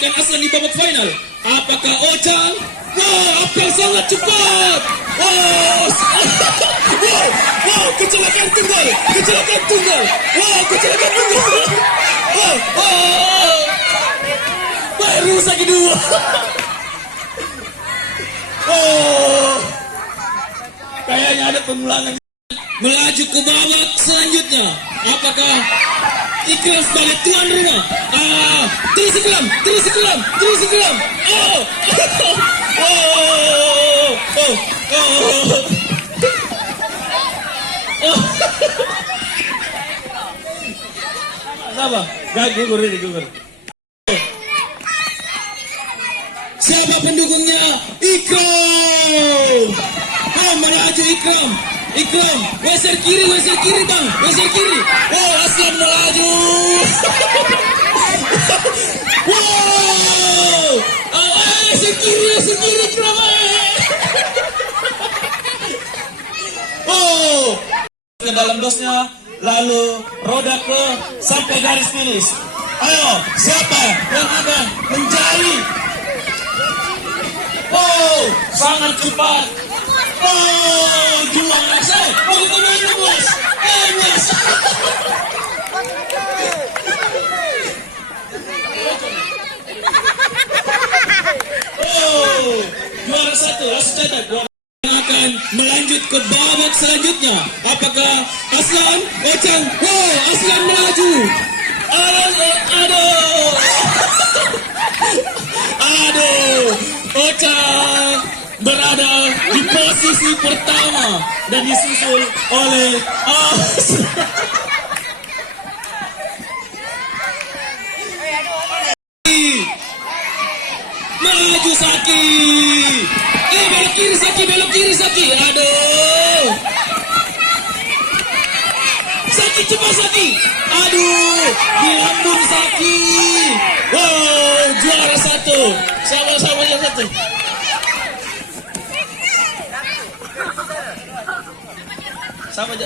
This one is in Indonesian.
mengalahkan Aslan di babak final. Apakah Ocang? Wah, Apkal sangat cepat. Wow, kecelakaan tunggal. Wow, kecelakaan tunggal. Baru rusak kedua. Kayaknya ada pengulangan. Melaju ke babak selanjutnya. Apakah Ikram sebagai tuan rumah? Terus Ikram. Apa? Gak gugur. Siapa pendukungnya? Ikram. Melaju Ikram, geser kiri bang, geser kiri. Wow, Aslan melaju. Wow, geser kiri Ikram. Ke dalam dosnya, lalu roda ke sampai garis finish. Ayo, siapa yang akan menjadi? Wow, sangat cepat. Juara saya. Kita main bos. Juara satu. Langsung cetak. Akan melanjut ke babak selanjutnya. Apakah Aslan, Ocang? Wow, Aslan melaju. Aduh, Ocang berada di posisi pertama dan disusul oleh melaju Saki. Belok kiri Saki. Aduh. Saki cepat Saki. Aduh, dilambung Saki. Wow, juara satu. Sama-sama yang satu. Sama aja.